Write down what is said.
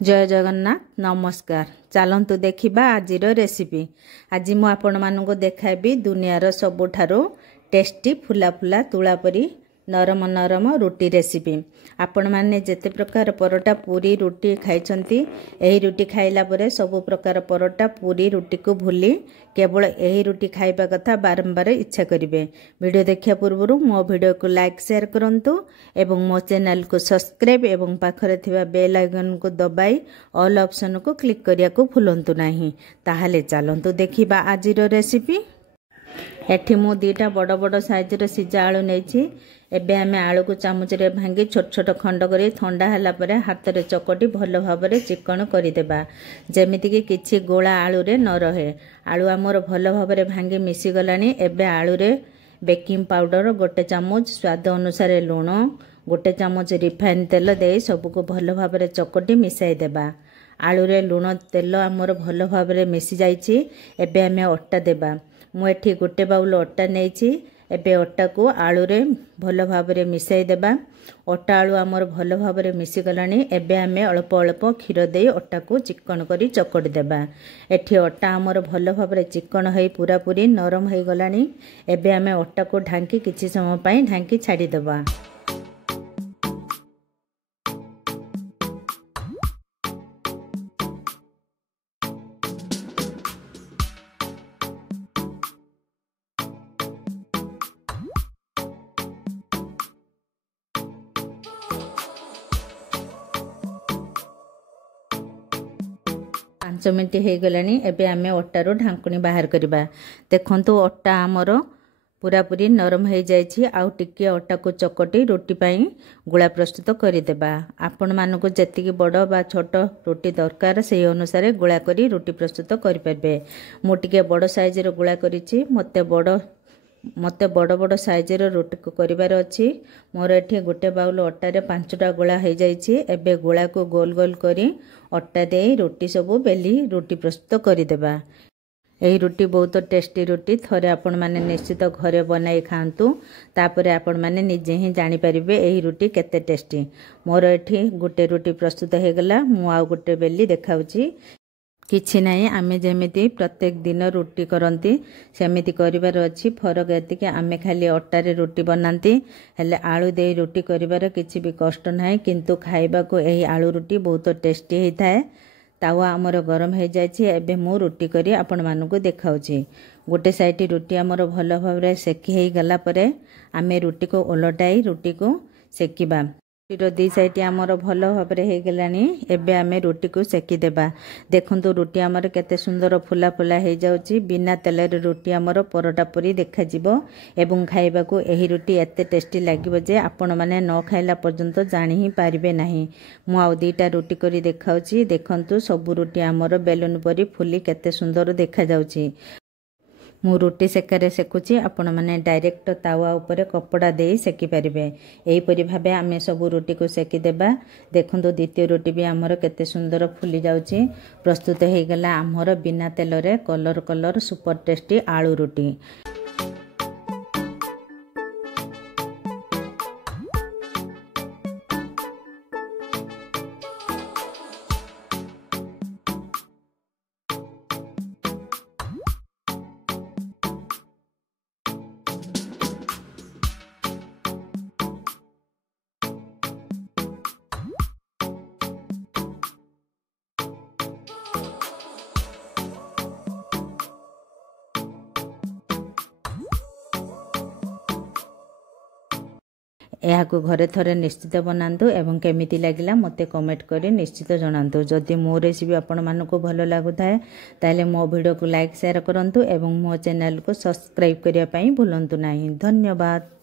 जय जगन्नाथ नमस्कार। चलतु देखा आज रेसिपी। आज मु आपण मानक देखाबी दुनियार सबुठारो टेस्टी फुला फुला तुला परी नरम नरम रुटी रेसिपी। आपण माने जेते प्रकार परोटा पूरी रुटी खाइछंती एही रुटी खाइला परे सब प्रकार परोटा पूरी रुटी को भूली केवल एही रुटी खाइबा कथा बारंबार इच्छा करिवे। वीडियो देखिया पूर्व मो वीडियो को लाइक शेयर करंतु एवं मो चैनल को सब्सक्राइब एवं पाखरे थिबा बेल आइकन को दबाई ऑल ऑप्शन को क्लिक करिया को भूलंतु नाही। ताहाले चलंतु देखिबा आजिरो रेसिपी। एठी मु दीटा बड़ बड़ साइज रो सिजा आलू नेछि। एबे आमे आलू को चामच रे भांगी छोट छोट खंड करी ठंडा हला परे हाथ रे चकटी भलो भाबरे चिकन करि देबा जेमिति कि किछि गोळा आलू रे न रहे। आलू हमर भलो भाबरे भांगी मिसी गलानी। एबे आलू रे बेकिंग पाउडर गोटे चामच, स्वाद अनुसार लूण, गोटे चामच रिफाइन तेल दे सबको भलो भाबरे चकटी मिसाई देबा। आलू रे लूण तेल हमर भलो भाबरे मिसी जाइछि। एबे आमे अट्टा देबा। मु एठी गोटे बाउल अट्टा नेछि। एबे अट्टा को आलू रे भलो भाबरे मिसाई देबा। अट्टा आलू हमर भलो भाबरे मिसी गलानी। एबे आमे अल्प अल्प खीर देई अट्टा को चिकन करी चकटी देबा। एठी अट्टा हमर भलो भाबरे चिकन होई पूरा पूरी नरम होई गलानी। एबे आमे अट्टा को ढांकी किछि समय पई ढांकी छाडी देबा। पांच मिनट हो गलानी। एबे आमे अट्टारू ढांकुणी बाहर करबा। देखंतु अट्टा हमर पूरा पूरी नरम हो जाइछि। आउ टिके अट्टा को चकटी रोटी पई गुळा प्रस्तुत करि देबा। आपण मानको जेतिकी बड़ बा छोट रोटी दरकार सेही अनुसार गुळा करी रोटी प्रस्तुत करि परबे। मु टिके बड़ साइज रो गुळा करिछि। मते बड़ बड़ साइज रो रोटी को करिवार अछि। मोर एठी गोटे बाउल अट्टा रे 5टा गोळा हो जाइछि। एबे गोळा को गोल गोल करी अट्टा दे रोटी सब बेली रोटी प्रस्तुत करि देबा। एही रोटी बहुत टेस्टी रोटी। थरे आपण माने निश्चित घरे बनाई खांतु। तापरे आपण माने निजे ही जानि परिबे एही रोटी केते टेस्टी। मोर एठी गोटे रोटी प्रस्तुत हे गला। मु आ गोटे बेली देखाउची। किछि नाही आमे जेमिति प्रत्येक दिन रोटी करंती सेमिति करिवार अछि। फरक एतिके आमे खाली अट्टा रे रोटी बनांती हेले आलू दे रोटी करिवार किछि भी कष्ट नाही। किंतु खाइबा को एही आलू रोटी बहुत टेस्टी हे थाए। तावा हमर गरम हे जायछि। एबे मु रोटी करी आपण मानको देखाउछि। गोटे साइड रोटी हमर भलो भाबरे सेकी हे गला परे आमे रोटी को ओलटाई रोटी को सेकीबा। रोटीर दी साइड हमर भलो भाबरे हे गलानी। एबे आमे रोटी को सेकी देबा। देखंतु रोटी हमर केते सुंदर फुला फुला हे जाउछि। बिना तेल रे रोटी हमर परोटा परी देखा जिवो एवं खाइबा को एही रोटी एते टेस्टी लागिबो जे आपण माने न खाइला पर्यंत जानि ही पारिबे नाही। मु आ दीटा रोटी करी देखाउछि। देखंतु सब रोटी हमर बेलून परी फुली केते सुंदर देखा जाउछि। मु रोटी सेकारे सेकुची। आपण माने डायरेक्ट तावा ऊपर कपड़ा देई सेकी परिबे। एही परि भाबे आमे सब रोटी को सेकी देबा। देखंतु द्वितीय रोटी भी हमर केते सुंदर फुली जाउची। प्रस्तुत हे गला हमर बिना तेल रे कलर कलर सुपर टेस्टी आलू रोटी। यह घरे थरे निश्चित बनातु एवं केमिति लागिला मते कमेंट करी निश्चित जनातु। जदि मो रेसिपी आपण मानको भलो लागु थाए ताले मो वीडियो को लाइक शेयर करंतु एवं मो चैनल को सब्सक्राइब करिया पई भूलंतु नाही। धन्यवाद।